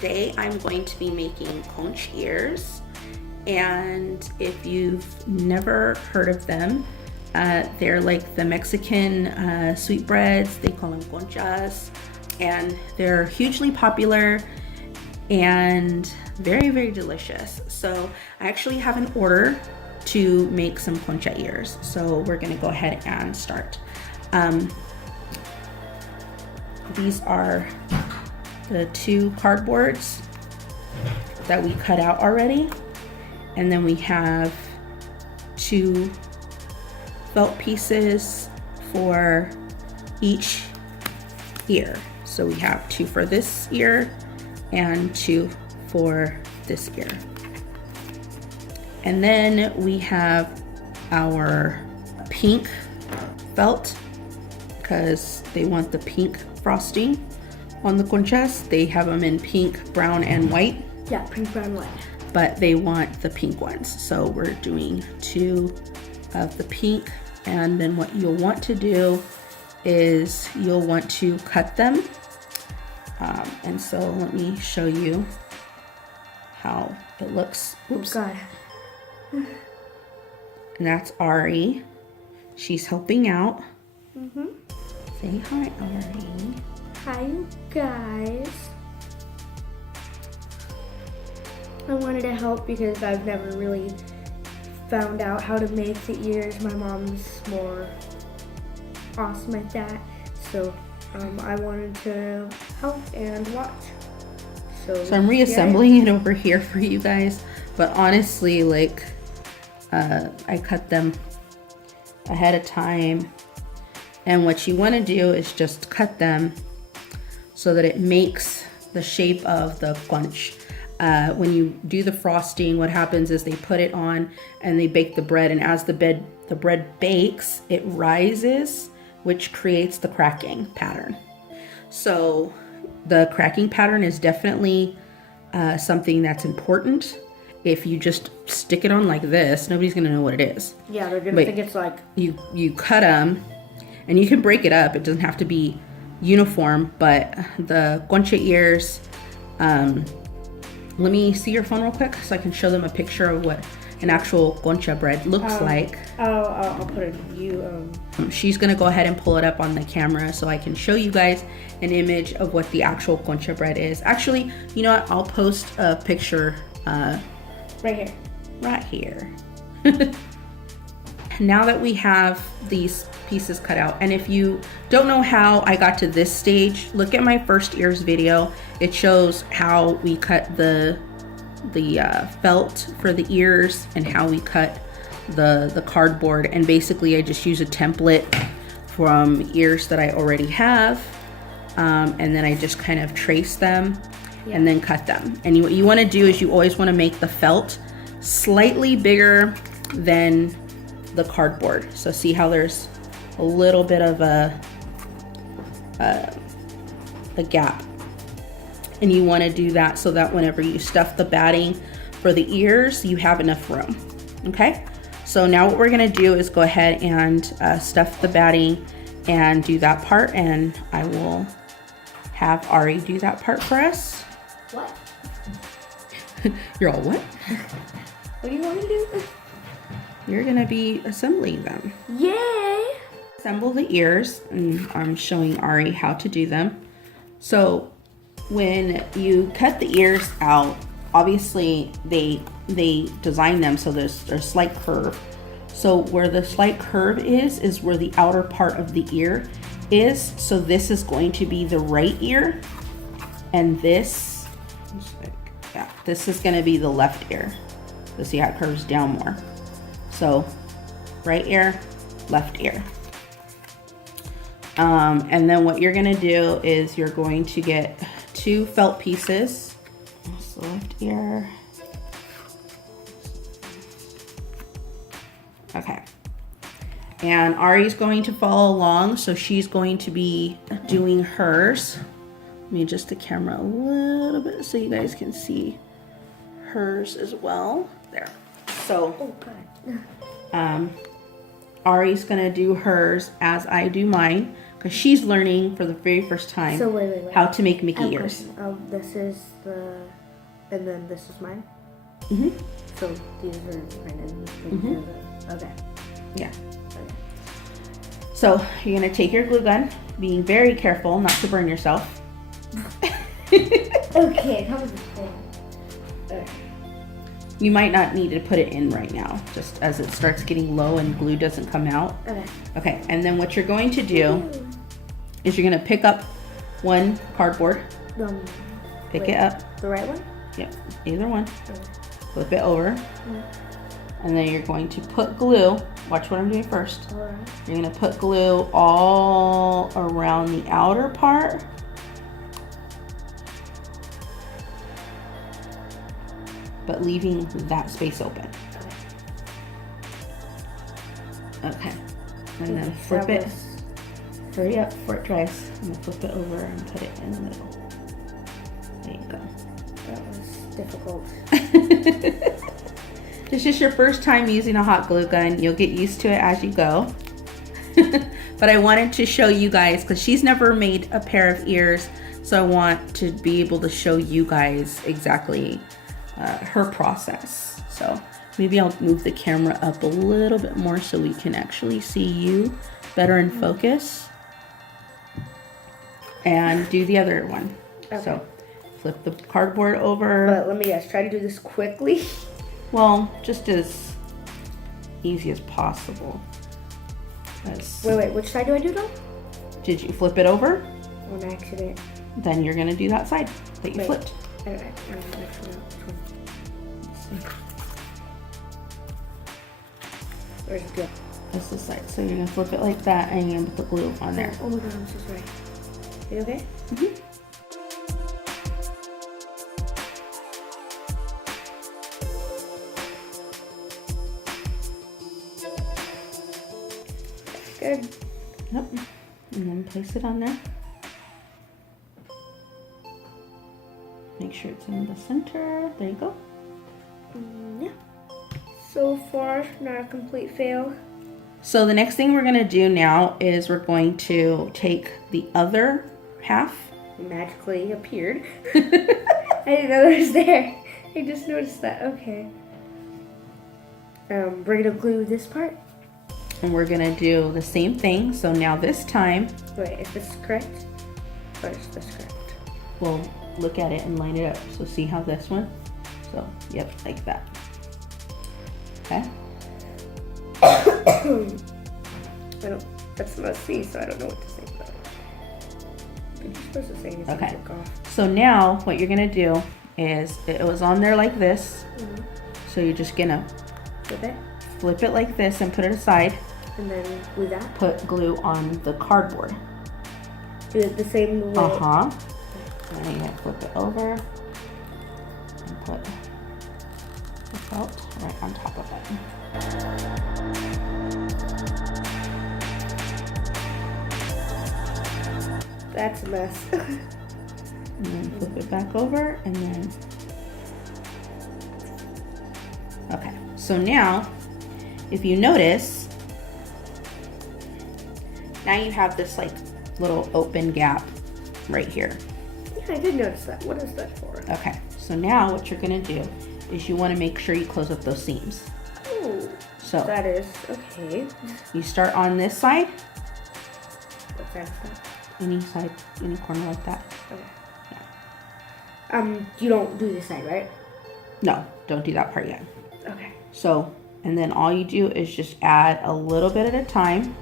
today I'm going to be making conch ears. And if you've never heard of them, they're like the Mexican sweetbreads. They call them conchas, and they're hugely popular and very, very delicious. So I actually have an order to make some concha ears. So we're gonna go ahead and start. These are the 2 cardboards that we cut out already. And then we have 2 felt pieces for each ear. So we have 2 for this ear and 2 for this ear. And then we have our pink felt, because they want the pink frosting on the conchas. They have them in pink, brown, and white. Yeah, pink, brown, white. But they want the pink ones. So we're doing 2 of the pink. And then what you'll want to do is you'll want to cut them. And so let me show you how it looks. Oops. Oh God. And that's Ari. She's helping out. Mm-hmm. Say hi, Ari. Hi, you guys. I wanted to help because I've never really found out how to make the ears. My mom's more awesome at that. So I wanted to help and watch. So I'm reassembling it over here for you guys. But honestly, like, I cut them ahead of time. And what you want to do is just cut them so that it makes the shape of the conch. When you do the frosting, what happens is they put it on and they bake the bread. And as the bread bakes, it rises, which creates the cracking pattern. So the cracking pattern is definitely something that's important. If you just stick it on like this, nobody's gonna know what it is. Yeah, they're gonna think it's like... You cut them, and you can break it up. It doesn't have to be uniform, but the concha ears, let me see your phone real quick so I can show them a picture of what an actual concha bread looks like. I'll put it in you. She's gonna go ahead and pull it up on the camera so I can show you guys an image of what the actual concha bread is. Actually, you know what? I'll post a picture right here. Now that we have these pieces cut out, and if you don't know how I got to this stage, look at my first ears video. It shows how we cut the felt for the ears and how we cut the cardboard. And basically I just use a template from ears that I already have, and then I just kind of trace them and then cut them. And what you want to do is you always want to make the felt slightly bigger than the cardboard. So see how there's a little bit of a gap, and you want to do that so that whenever you stuff the batting for the ears, you have enough room. Okay, so now what we're gonna do is go ahead and stuff the batting and do that part, and I will have Ari do that part for us. What? You're all what? What do you want me to do? You're gonna be assembling them. Yay! Assemble the ears, and I'm showing Ari how to do them. So when you cut the ears out, obviously they design them so there's a slight curve. So where the slight curve is where the outer part of the ear is. So this is going to be the right ear, and this is going to be the left ear. So see how it curves down more. So right ear, left ear. And then what you're going to do is you're going to get 2 felt pieces. So left ear. Okay. And Ari's going to follow along, so she's going to be doing hers. Let me adjust the camera a little bit so you guys can see hers as well. There. So, Ari's gonna do hers as I do mine. because she's learning for the very first time So wait. how to make Mickey I have a ears. question. This is the, and then this is mine. Mm-hmm. So these are mine and Mhm. are the, okay. Yeah. Okay. So you're gonna take your glue gun, being very careful not to burn yourself. Okay, how was this thing? Okay. You might not need to put it in right now, just as it starts getting low and glue doesn't come out. Okay. Okay, and then what you're going to do is you're gonna pick up one cardboard, pick wait, it up, The right one? yep, either one, Okay. flip it over, and then you're going to put glue, watch what I'm doing first. Alright. You're gonna put glue all around the outer part. But leaving that space open. Okay. And then flip it. Hurry up before it dries. I'm gonna flip it over and put it in the middle. There you go. That was difficult. This is your first time using a hot glue gun. You'll get used to it as you go. But I wanted to show you guys, because she's never made a pair of ears, so I want to be able to show you guys exactly her process. So maybe I'll move the camera up a little bit more so we can actually see you better in focus. And do the other one. Okay. So flip the cardboard over. But let me guess, try to do this quickly. Well, just as easy as possible. Wait, which side do I do though? Did you flip it over? On accident. Then you're gonna do that side that you Wait. flipped. Alright, where's it go? That's the side. So you're gonna flip it like that and you're gonna put glue on there. Oh my god, I'm so sorry. Are you okay? Mm-hmm. Good. Yep. And then place it on there. Make sure it's in the center. There you go. Yeah. So far, not a complete fail. So the next thing we're gonna do now is we're going to take the other half. Magically appeared. I didn't know it was there. I just noticed that. Okay. We're gonna glue this part. And we're gonna do the same thing. So now this time, Wait, is this correct? Or is this correct? we'll look at it and line it up. So see how this one? So, yep, like that. Okay? That's not a C, so I don't know what to say about it. You're supposed to say anything. Okay. Take off. So now what you're gonna do is, it was on there like this. Mhm. So you're just gonna Flip it, flip it like this and put it aside. and then glue that. Put glue on the cardboard. Do it the same way. Uh-huh. And then you flip it over and put the felt right on top of it. That's a mess. And then flip it back over and then, okay. So now, if you notice, now you have this like little open gap right here. Yeah, I did notice that. What is that for? Okay, so now what you're gonna do is you wanna make sure you close up those seams. Oh, So that is okay. you start on this side, What side is that? any side, any corner like that. Okay. You don't do this side, right? No, don't do that part yet. Okay. So, and then all you do is just add a little bit at a time.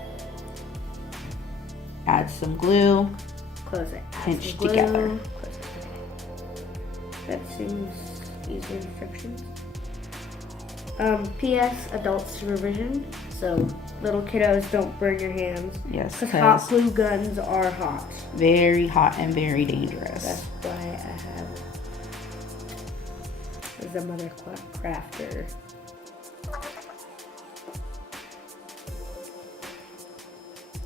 Add some glue. Close it. Add Pinch some glue. together. Close it. That seems easy instructions. P.S. Adult supervision. So little kiddos, don't burn your hands. Yes, Because hot because glue guns are hot. very hot and very dangerous. That's why I have the mother crafter.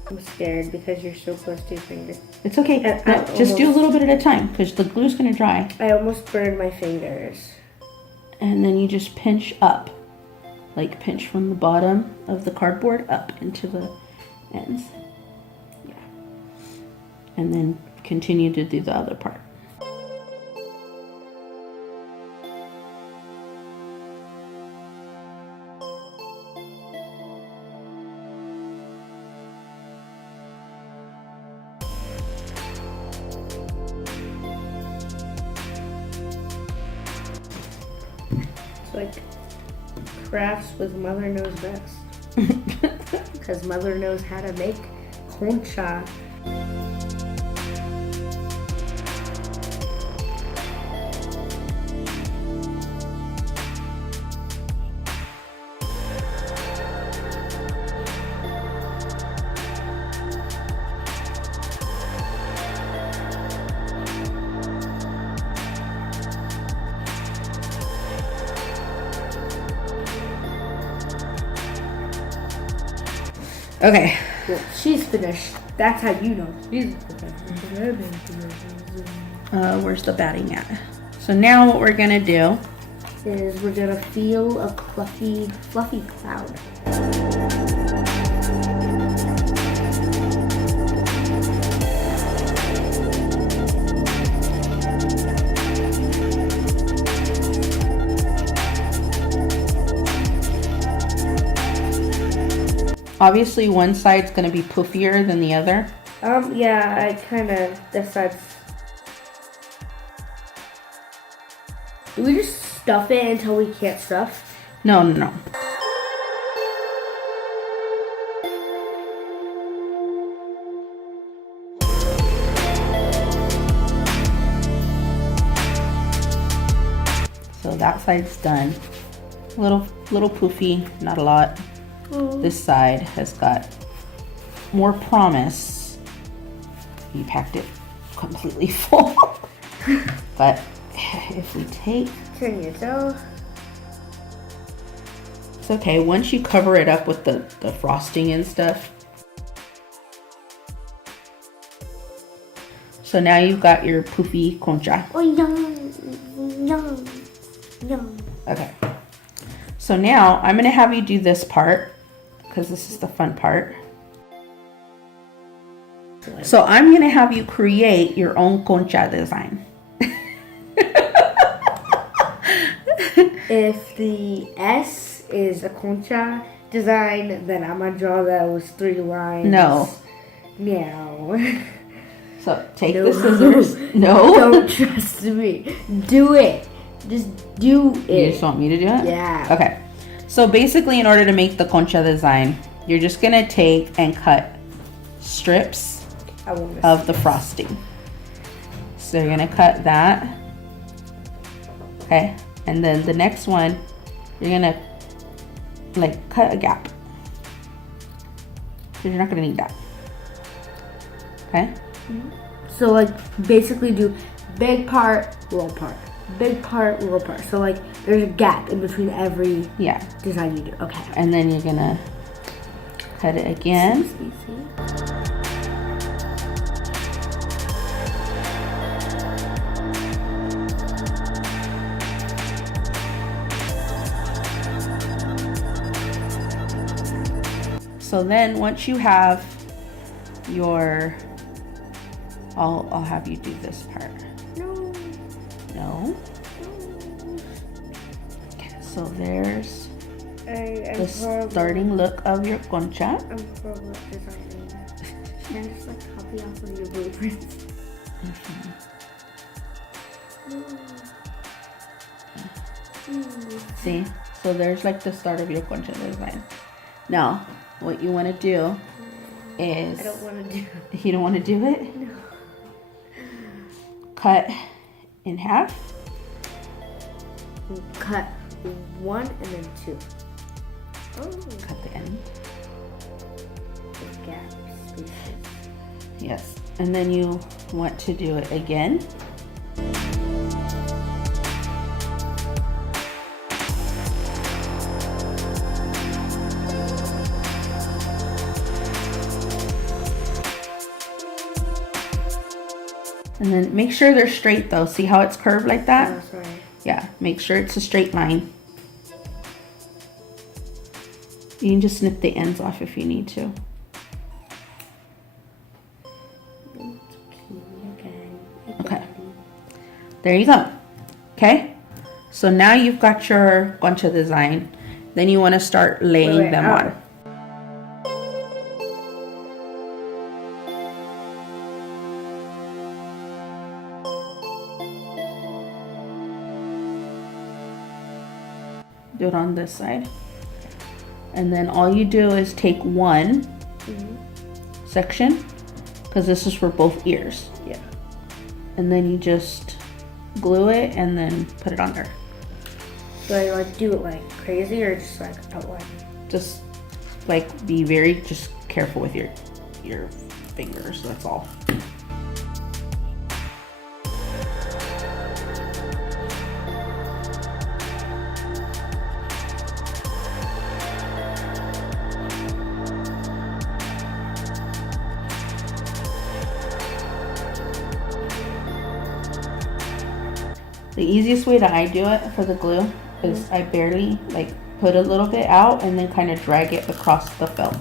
I'm scared because you're so close to your finger. It's okay. I No, just do a almost- little bit at a time because the glue's gonna dry. I almost burned my fingers. And then you just pinch up. Like pinch from the bottom of the cardboard up into the ends. Yeah. and then continue to do the other part. It's like crafts with Mother Knows Best. Because Mother knows how to make concha. Okay. Well, she's finished. That's how you know she's finished. Where's the batting at? So now what we're gonna do Is we're gonna feel a fluffy cloud. obviously one side's gonna be poofier than the other. Yeah, I kind of decided. Do we just stuff it until we can't stuff? No. So that side's done. Little poofy, not a lot. This side has got more promise. You packed it completely full. But if we take, Can you tell? it's okay. Once you cover it up with the frosting and stuff. So now you've got your poofy concha. Oh, yum. Okay. So now I'm gonna have you do this part because this is the fun part. So I'm gonna have you create your own concha design. If the S is a concha design, then I'm gonna draw those 3 lines. No. Meow. So take No. the scissors. No. Don't trust me. Do it. Just do You it. just want me to do it? Yeah. Okay. So basically, in order to make the concha design, you're just gonna take and cut strips I won't miss of the frosting. So you're gonna cut that. Okay. And then the next one, you're gonna like cut a gap. Because you're not gonna need that. Okay. So like basically do big part, little part. Big part, little part. So like there's a gap in between every Yeah. design you do. Okay. And then you're gonna cut it again. See. So then once you have your, I'll have you do this part. No. Okay, so there's the starting look of your concha. I'm horrible at designing. Can I just like copy off of your blueprints? See? So there's like the start of your concha design. Now, what you want to do is... I don't want to do it. You don't want to do it? No. Cut in half. Cut 1 and then 2. Oh. Cut the end. Gap spaces. Yes. And then you want to do it again. And then make sure they're straight though. See how it's curved like that? Oh, sorry. Yeah, make sure it's a straight line. You can just snip the ends off if you need to. There you go. Okay? So now you've got your concha design. Then you want to start laying them on. Do it on this side. And then all you do is take one section, because this is for both ears. Yeah. And then you just glue it and then put it on there. Do I like do it like crazy or just like outline? Just like be very just careful with your fingers, that's all. The easiest way that I do it for the glue is I barely like put a little bit out and then kind of drag it across the felt.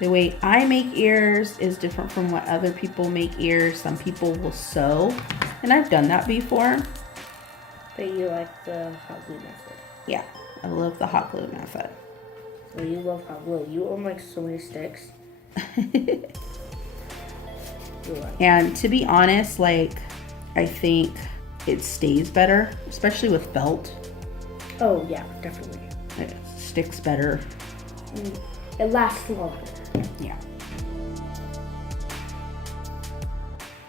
The way I make ears is different from what other people make ears. Some people will sew, and I've done that before. But you like the hot glue method. Yeah, I love the hot glue method. So you love hot glue. You own like so many sticks. And to be honest, like, I think it stays better, especially with felt. Oh yeah, definitely. It sticks better. It lasts longer. Yeah.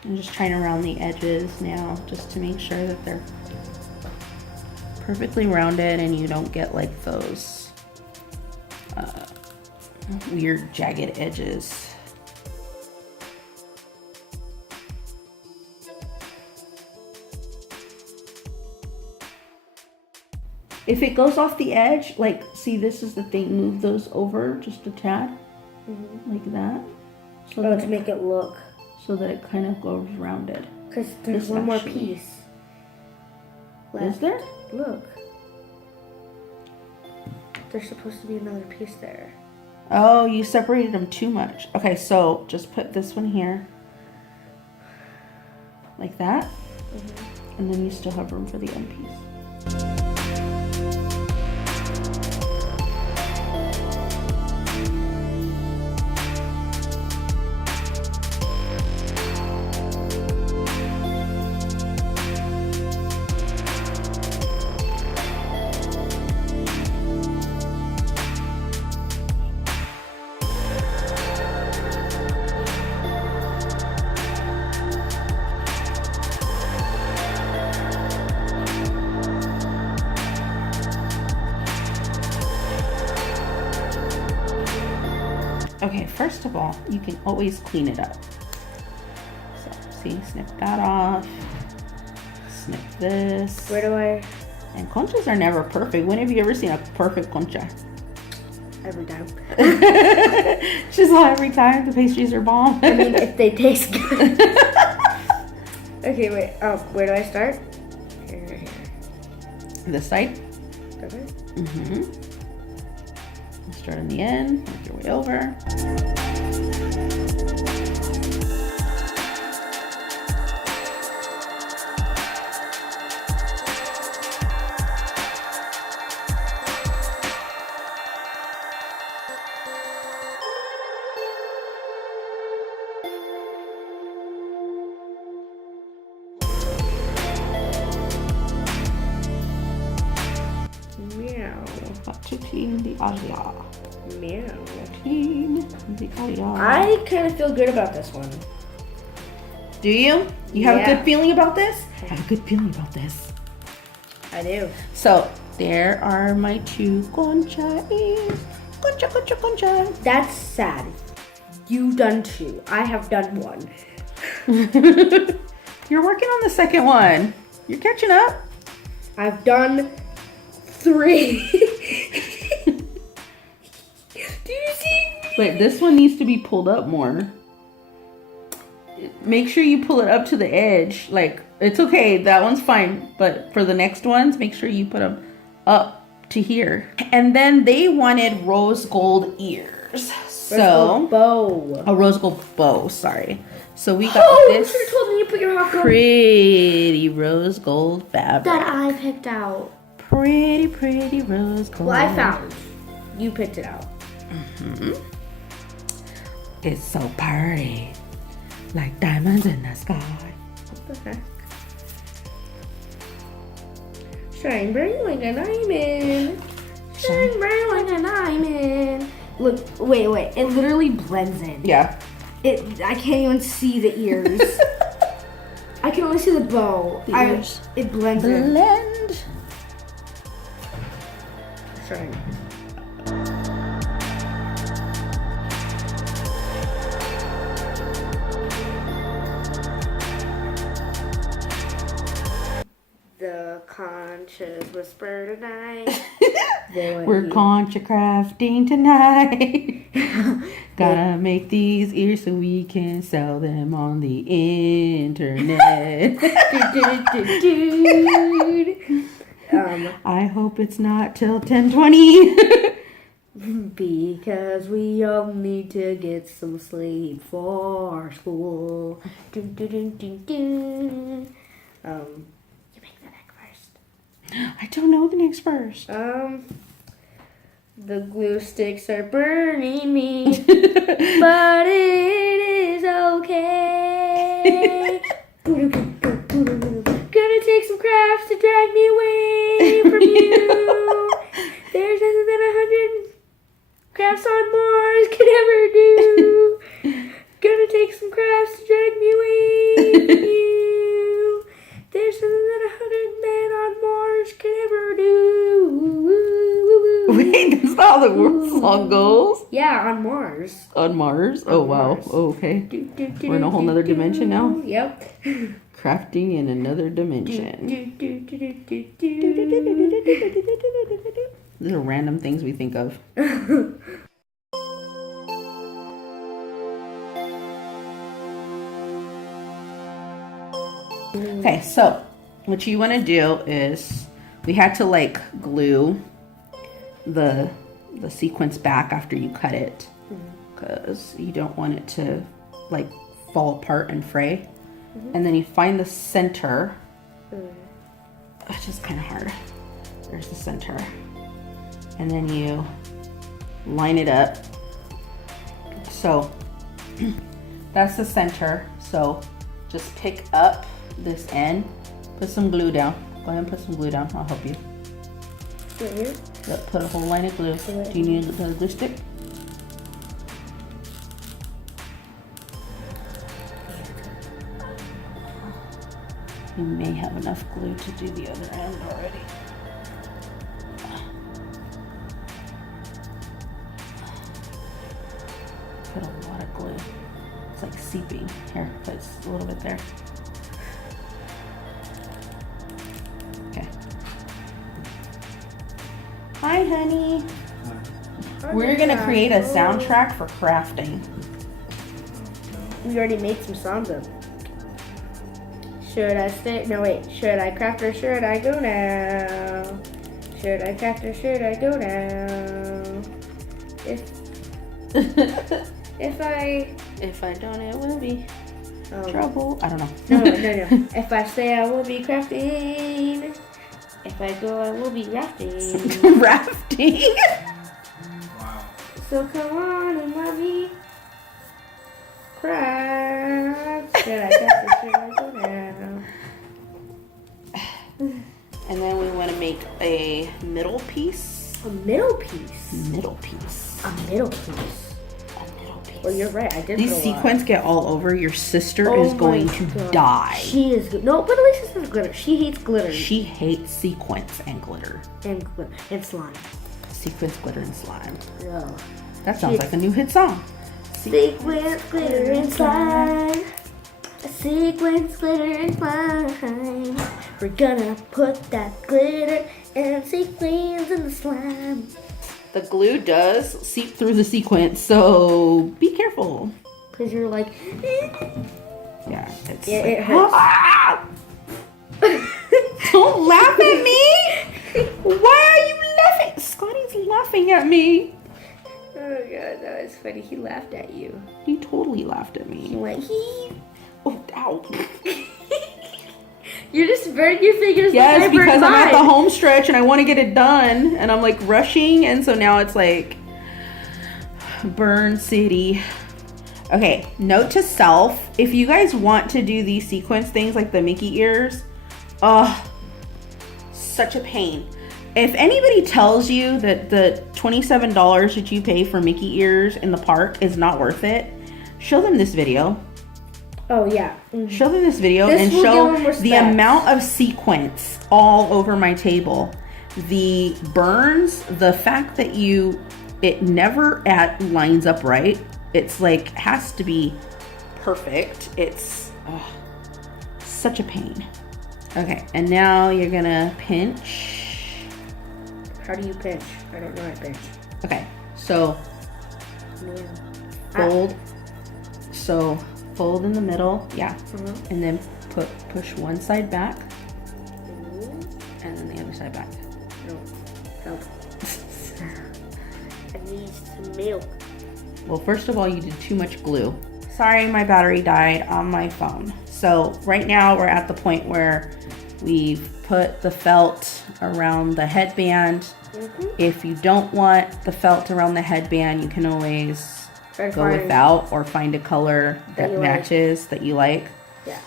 I'm just trying to round the edges now just to make sure that they're perfectly rounded and you don't get like those weird jagged edges. If it goes off the edge, like, see, this is the thing, move those over just a tad, like that. So to make it look. So that it kind of goes rounded. Because there's one more piece left. Is there? Look. There's supposed to be another piece there. Oh, you separated them too much. Okay, so just put this one here. Like that. And then you still have room for the end piece. Okay, first of all, you can always clean it up. So, see, snip that off. Snip this. Where do I? And conchas are never perfect. When have you ever seen a perfect concha? Every time. She's like, every time the pastries are bomb. I mean, if they taste good. Okay, wait. Where do I start? Here. This side. Okay. Start in the end, work your way over. Meow. Got to clean the area. Meow. Clean the area. I kind of feel good about this one. Do you? You have a Yeah. good feeling about this? I have a good feeling about this. I do. So, there are my two concha ears. Concha, concha, concha. That's sad. You done two. I have done one. You're working on the second one. You're catching up. I've done 3. But this one needs to be pulled up more. Make sure you pull it up to the edge. Like, it's okay, that one's fine. But for the next ones, make sure you put them up to here. And then they wanted rose gold ears. So, bow. A rose gold bow, sorry. So we got You should have told me you put your hot glue. pretty rose gold fabric. That I picked out. Pretty rose gold. Well, I found. You picked it out. It's so pretty. Like diamonds in the sky. What the heck? Shine bright like a diamond. Shine bright like a diamond. Look, wait. It literally blends in. Yeah. I can't even see the ears. I can only see the bow. The ears. It blends in. Blend. Shine. The conchas whisper tonight. We're concha crafting tonight. Gotta make these ears so we can sell them on the internet. I hope it's not till 10:20. Because we all need to get some sleep for school. You make the neck first. I don't know the next verse. The glue sticks are burning me, but it is okay. Gonna take some crafts to drag me away from you. There's nothing that 100 crafts on Mars could ever do. Gonna take some crafts to drag me away from you. There's nothing that 100 men on Mars could ever do. Wait, that's not how the song goes? Yeah, on Mars. On Mars? Oh, wow. Mars. Oh, okay. We're in a whole nother dimension now? Yep. Crafting in another dimension. These are random things we think of. Okay, so what you want to do is we had to like glue the sequence back after you cut it because you don't want it to like fall apart and fray. And then you find the center. It's just kind of hard. There's the center. And then you line it up. So that's the center. So just pick up this end, put some glue down. Go ahead and put some glue down. I'll help you. Right here? Yep, put a whole line of glue. Do you need a glue stick? You may have enough glue to do the other end already. Put a lot of glue. It's like seeping. Here, put a little bit there. Okay. Hi, honey. We're gonna create a soundtrack for crafting. We already made some songs up. Should I stay? No, wait. Should I craft or should I go now? Should I craft or should I go now? If I don't, it will be trouble. I don't know. No. If I stay, I will be crafting. If I go, I will be rafting. Rafting? Wow. So come on and let me craft. Should I craft or should I go now? And then we want to make a middle piece. A middle piece. Middle piece. A middle piece. A middle piece. Well, you're right. I did. These put a lot. sequins get all over. Your sister Oh is going my to God. die. She is good. No, but at least it's glitter. She hates glitter. She hates sequins and glitter. And glitter. And slime. Sequins, glitter, and slime. Ugh. That sounds like a new hit song. Sequins, glitter, and slime. Sequins, glitter, and slime. We're gonna put that glitter and sequins in the slime. the glue does seep through the sequence, so be careful. Because you're like, Yeah, it's yeah, like, it hurts. Ah! Don't laugh at me! Why are you laughing? Scotty's laughing at me. Oh god, that was funny. He laughed at you. He totally laughed at He me. went, he. Oh, ow. You're just burning your fingers. Yes, like I burned because I'm at the mine. home stretch and I want to get it done, and I'm like rushing, and so now it's like burn city. Okay, note to self, if you guys want to do these sequence things like the Mickey ears, such a pain. If anybody tells you that the $27 that you pay for Mickey ears in the park is not worth it, show them this video. Oh yeah. Mhm. Show them this video This and will give them show respect. the amount of sequence all over my table. The burns, the fact that it never lines up right. It's like, has to be perfect. It's such a pain. Okay, and now you're gonna pinch. How do you pinch? I don't know how to pinch. Okay, so Man. fold. So fold in the middle, yeah. Mhm. And then push one side back, and then the other side back. No. Help. I need some milk. Well, first of all, you did too much glue. Sorry, my battery died on my phone. So right now we're at the point where we've put the felt around the headband. Mm-hmm. If you don't want the felt around the headband, you can always go without or find a color that you like. matches that you like. Yeah.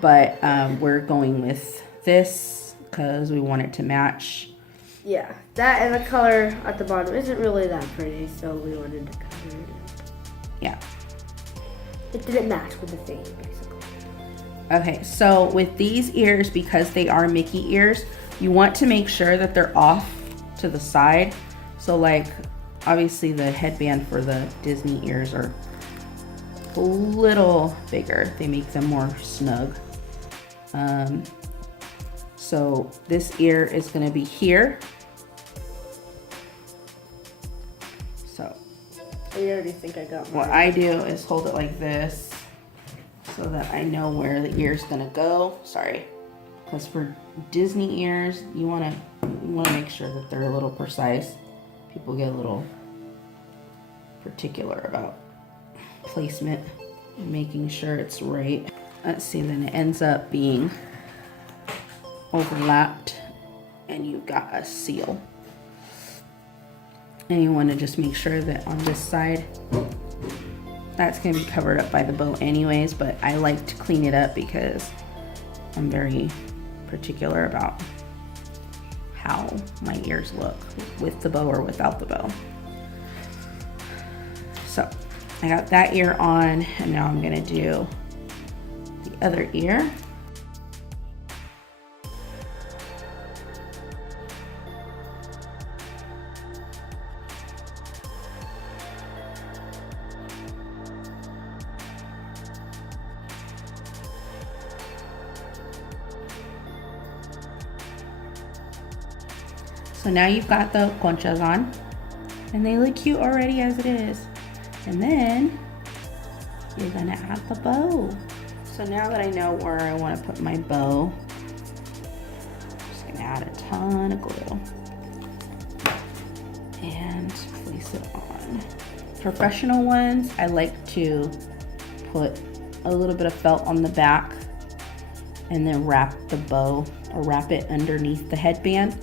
But we're going with this because we want it to match. Yeah. That and the color at the bottom isn't really that pretty, so we wanted to color it. Yeah. It didn't match with the theme, basically. Okay, so with these ears, because they are Mickey ears, you want to make sure that they're off to the side. So like, obviously the headband for the Disney ears are a little bigger. They make them more snug. So this ear is gonna be here. So I already think I got what mine. I do is hold it like this so that I know where the ear's gonna go. Sorry, because for Disney ears, you wanna make sure that they're a little precise. People get a little particular about placement and making sure it's right. Let's see, then it ends up being overlapped and you've got a seal. And you want to just make sure that on this side, that's going to be covered up by the bow anyways, but I like to clean it up because I'm very particular about how my ears look with the bow or without the bow. So I got that ear on, and now I'm going to do the other ear. So now you've got the conchas on, and they look cute already as it is. And then you're gonna add the bow. So now that I know where I want to put my bow, I'm just gonna add a ton of glue and place it on. Professional ones, I like to put a little bit of felt on the back and then wrap the bow or wrap it underneath the headband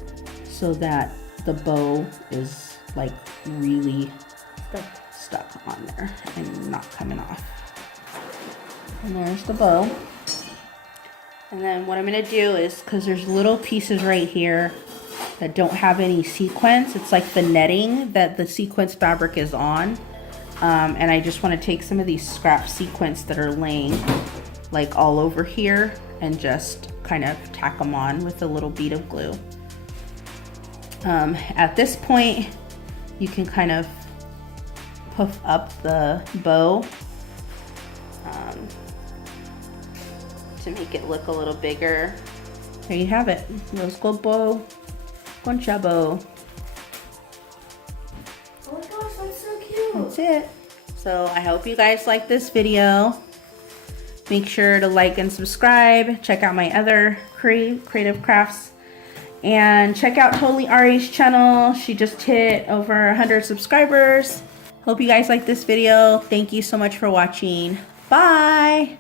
so that the bow is like really stuck on there and not coming off. And there's the bow. And then what I'm gonna do is, because there's little pieces right here that don't have any sequence, it's like the netting that the sequence fabric is on. And I just want to take some of these scrap sequence that are laying like all over here and just kind of tack them on with a little bead of glue. At this point, you can kind of puff up the bow to make it look a little bigger. There you have it, rose gold bow, concha bow. That's it. So I hope you guys like this video. Make sure to like and subscribe. Check out my other creative crafts. And check out Totally Ari's channel. She just hit over 100 subscribers. Hope you guys like this video. Thank you so much for watching. Bye!